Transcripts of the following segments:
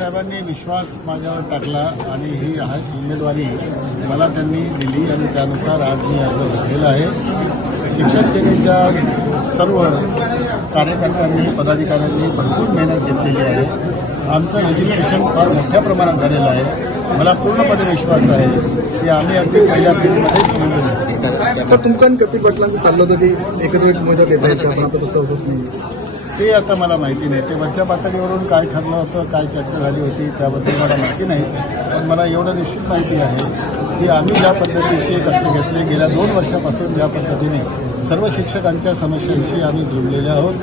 साहेबांनी विश्वास माझ्यावर टाकला आणि ही उमेदवारी मला त्यांनी दिली आणि त्यानुसार आज मी अर्ज भरलेला आहे. शिक्षक सेनेच्या सर्व कार्यकर्त्यांनी पदाधिकाऱ्यांनी भरपूर मेहनत घेतलेली आहे. आमचं रजिस्ट्रेशन फार मोठ्या प्रमाणात झालेलं आहे. मला पूर्णपणे विश्वास आहे की आम्ही अगदी पहिल्या फेरीमध्येच निवडून येतो. सर, तुमचं आणि कपिल पाटलांचं चाललं होतं की एकत्रित उमेदवार देता येईल, पण आता तसं होत नाही. ते आता मला माहिती नाही. ते वरच्या पातळीवरून काय ठरलं होतं, काय चर्चा झाली होती त्याबद्दल मला माहिती नाही. पण मला एवढं निश्चित माहिती आहे की आम्ही ज्या पद्धतीचे कष्ट घेतले गेल्या 2 वर्षापासून ज्या पद्धतीने सर्व शिक्षकांच्या समस्यांशी आम्ही जोडलेले आहोत,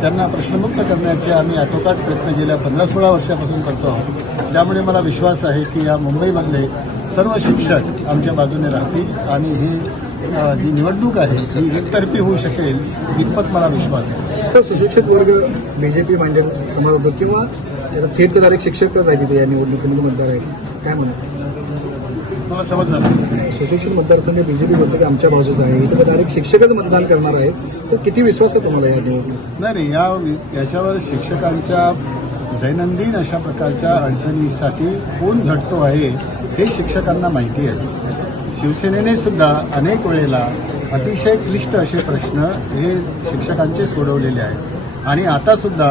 त्यांना प्रश्नमुक्त करण्याचे आम्ही आटोकाट प्रयत्न गेल्या 15-16 वर्षापासून करतो आहोत. त्यामुळे मला विश्वास आहे की या मुंबईमधले सर्व शिक्षक आमच्या बाजूने राहतील आणि जी निवडणूक आहे ही एकतर्फी होऊ शकेल इतपत मला विश्वास आहे. सर, सुशिक्षित वर्ग बीजेपी मांडेल समाज होतो किंवा थेट तर डायरेक्ट शिक्षकच आहे तिथे या निवडणुकीमध्ये मतदार आहेत, काय म्हणतात? मला समजलं नाही. सुशिक्षित मतदारसंघ बीजेपी बोलतो की आमच्या भाषेचा आहे, इथे डायरेक्ट शिक्षकच मतदान करणार आहेत, तर किती विश्वास आहे तुम्हाला या निवडणुकीत? नाही, याच्यावर शिक्षकांच्या दैनंदिन अशा प्रकारच्या अडचणीसाठी कोण झटतो आहे हे शिक्षकांना माहिती आहे. शिवसेनेने सुद्धा अनेक वेळेला अतिशय क्लिष्ट असे प्रश्न हे शिक्षकांचे सोडवलेले आहेत आणि आता सुद्धा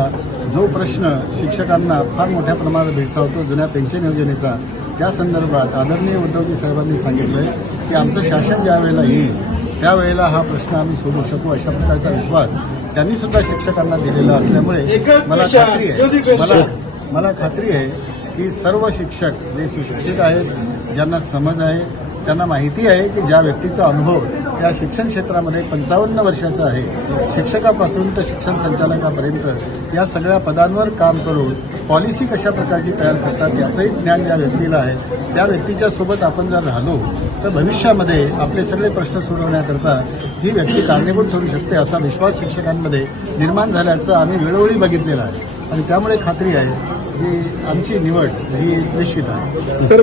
जो प्रश्न शिक्षकांना फार मोठ्या प्रमाणात भेडसावतो जुन्या पेन्शन योजनेचा, त्या संदर्भात आदरणीय उद्धवजी साहेबांनी सांगितलंय की आमचं शासन ज्या वेळेला येईल त्यावेळेला हा प्रश्न आम्ही सोडवू शकू अशा प्रकारचा विश्वास त्यांनी सुद्धा शिक्षकांना दिलेला असल्यामुळे मला खात्री आहे की सर्व शिक्षक जे सुशिक्षित आहेत, ज्यांना समज आहे, त्यांना माहिती आहे की ज्या व्यक्तीचा अनुभव या शिक्षण क्षेत्रामध्ये 55 वर्षाचा आहे, शिक्षकापासून तर शिक्षण संचालकापर्यंत या सगळ्या पदांवर काम करून पॉलिसी कशा प्रकारची तयार करतात याचंही ज्ञान ज्या व्यक्तीला आहे, त्या व्यक्तीच्या सोबत आपण जर राहिलो तर भविष्यामध्ये आपले सगळे प्रश्न सोडवण्याकरता ही व्यक्ती कारणीभूत ठरू शकते असा विश्वास शिक्षकांमध्ये निर्माण झाल्याचं आम्ही वेळोवेळी बघितलेलं आहे आणि त्यामुळे खात्री आहे की आमची निवड ही निश्चित आहे. सर,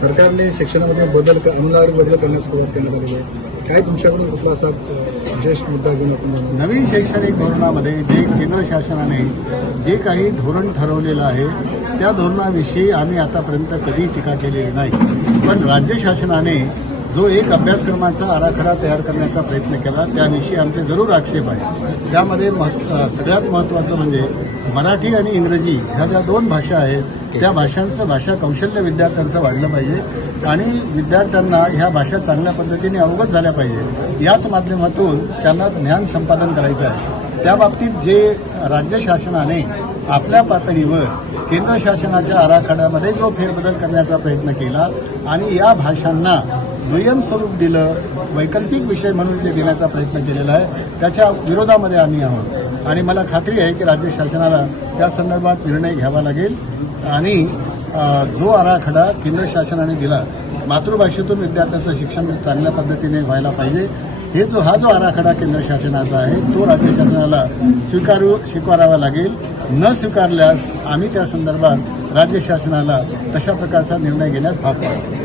सरकारने शिक्षणामध्ये आमूलाग्र बदल करण्यास सुरुवात करण्यात आलेली आहे. काय तुमच्याकडून कुठला असा विशेष मुद्दा घेऊन आपण नवीन शैक्षणिक धोरणामध्ये जे केंद्र शासनाने जे काही धोरण ठरवलेलं आहे त्या धोरणाविषयी आम्ही आतापर्यंत कधी टीका केलेली नाही. पण राज्य शासनाने जो एक अभ्यासक्रमाचा आराखडा तयार करण्याचा प्रयत्न केला त्याविषयी आमचे जरूर आक्षेप आहे. त्यामध्ये सगळ्यात महत्त्वाचं म्हणजे मराठी आणि इंग्रजी ह्या ज्या 2 भाषा आहेत त्या भाषांचं भाषा कौशल्य विद्यार्थ्यांचं वाढलं पाहिजे आणि विद्यार्थ्यांना ह्या भाषा चांगल्या पद्धतीने अवगत झाल्या पाहिजे. याच माध्यमातून त्यांना ज्ञान संपादन करायचं आहे. त्याबाबतीत जे राज्य शासनाने आपल्या पातळीवर केंद्र शासनाच्या आराखड्यामध्ये जो फेरबदल करण्याचा प्रयत्न केला आणि या भाषांना दुय्यम स्वरूप दिलं, वैकल्पिक विषय म्हणून जे देण्याचा प्रयत्न केलेला आहे त्याच्या विरोधामध्ये आम्ही आहोत आणि मला खात्री आहे की राज्य शासनाला त्या संदर्भात निर्णय घ्यावा लागेल आणि जो आराखडा केंद्र शासनाने दिला मातृभाषेतून विद्यार्थ्यांचं शिक्षण चांगल्या पद्धतीने व्हायला पाहिजे, हा जो आराखडा केंद्र शासनाचा आहे तो राज्य शासनाला स्वीकारावा लागेल. न स्वीकारल्यास आम्ही त्या संदर्भात राज्य शासनाला तशा प्रकारचा निर्णय घेण्यास भाग पाडू.